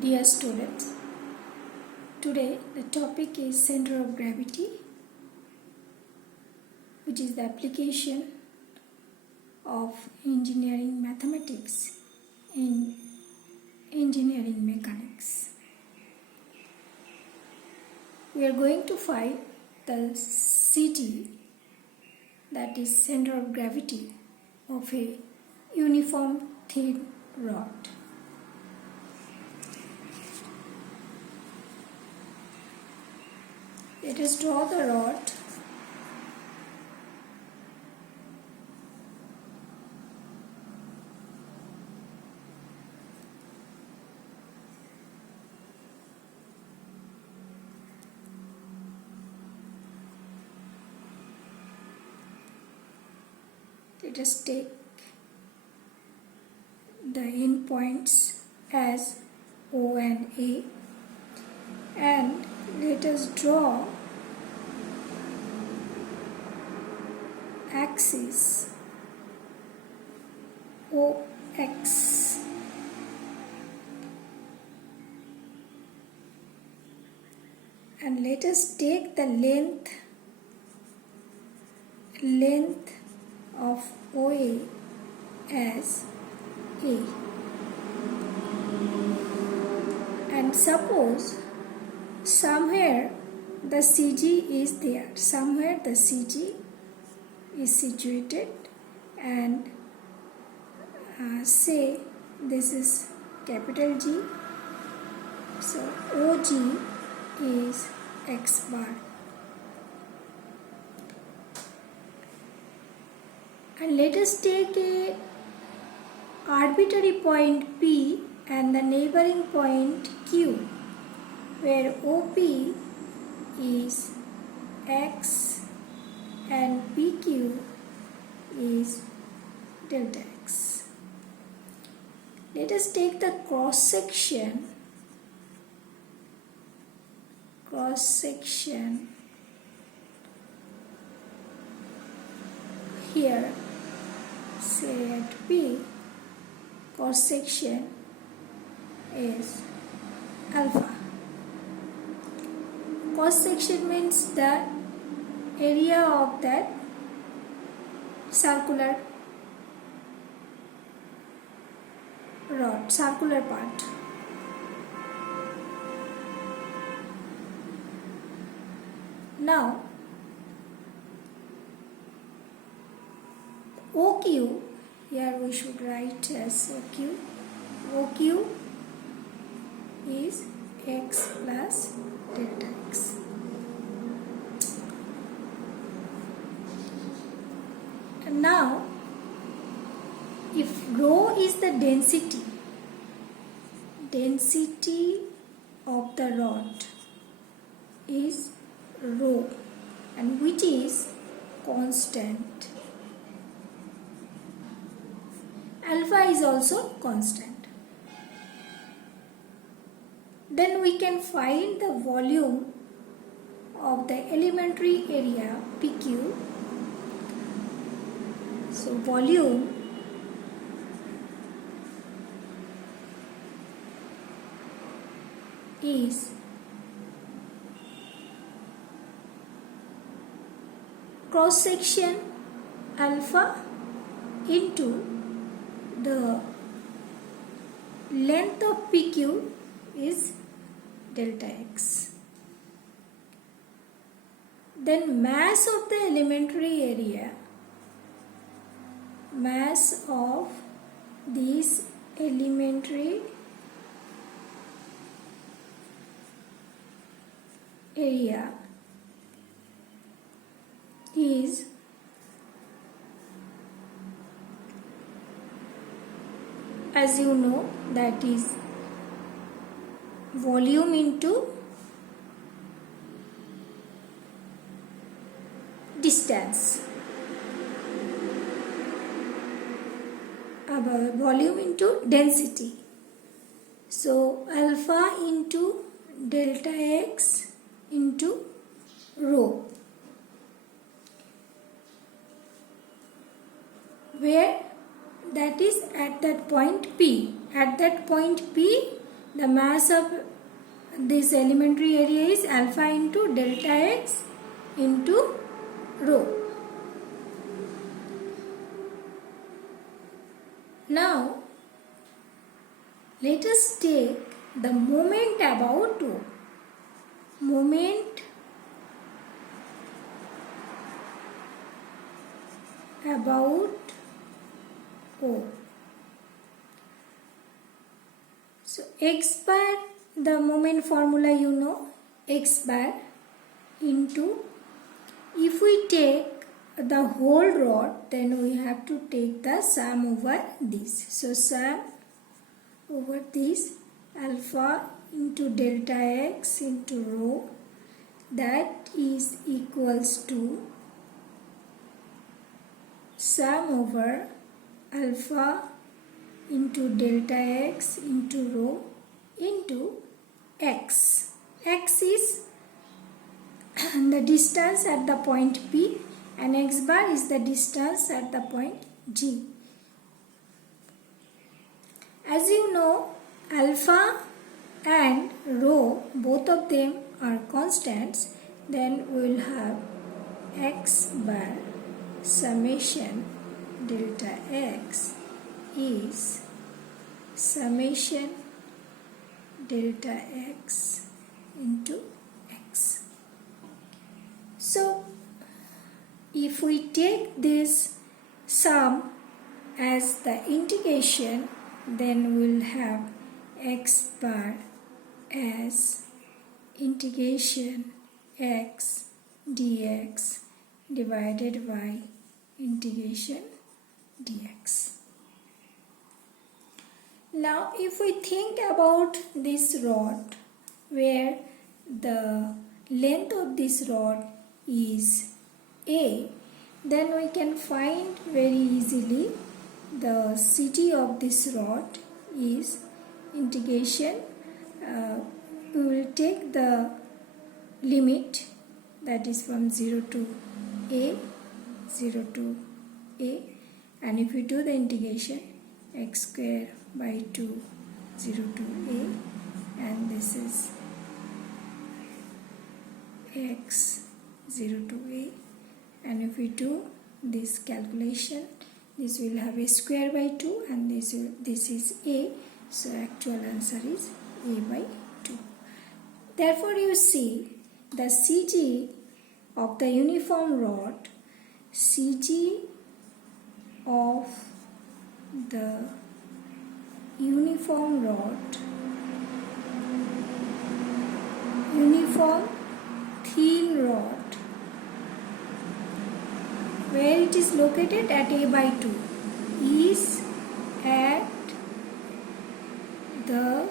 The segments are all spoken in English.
Dear students, today the topic is center of gravity, which is the application of engineering mathematics in engineering mechanics. We are going to find the CG, that is center of gravity of a uniform thin rod. Let us draw the rod. Let us take the endpoints as O and A, and let us draw axis OX. And let us take the length of OA as A. And suppose somewhere the CG is there, somewhere the CG is situated, and say this is capital G, so OG is X bar. And let us take a arbitrary point P and the neighboring point Q, where OP is X and PQ is delta X. Let us take the cross section here, say at P, cross section is alpha. Cross section means the area of that circular rod, circular part. Now OQ, here we should write as OQ. OQ is X plus delta X. And now, if rho is the density of the rod is rho, and which is constant. Alpha is also constant. Then we can find the volume of the elementary area PQ. So volume is cross section alpha into the length of PQ is delta X. Then mass of the elementary area, mass of this elementary area is as you know, that is volume into distance, volume into density. So alpha into delta X into rho, where that is at that point P. At that point P the mass of this elementary area is alpha into delta x into rho. Now let us take the moment about O. Moment about O. So x bar, the moment formula you know, x bar into, if we take the whole rod, then we have to take the sum over this. So sum over this, alpha into delta x into rho, that is equals to sum over alpha into delta x into rho into x. X is the distance at the point P and x bar is the distance at the point G. As you know, alpha and rho, both of them are constants, then we will have x bar summation delta x is summation delta x into x. So if we take this sum as the integration, then we will have x bar as integration x dx divided by integration dx. Now if we think about this rod, where the length of this rod is a, then we can find very easily the CT of this rod is integration. We will take the limit, that is from 0 to a, 0 to a, and if we do the integration, x square by 2, 0 to a, and this is x 0 to a, and if we do this calculation, this will have a square by 2 and this is a, so actual answer is a by 2. Therefore you see the CG of the uniform rod, CG of the uniform rod, uniform thin rod, where it is located at a by 2, is at the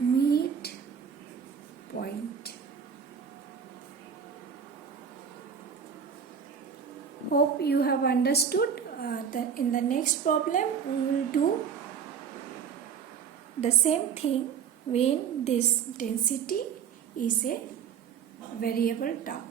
mid point. Hope you have understood. In the next problem we will do the same thing when this density is a variable term.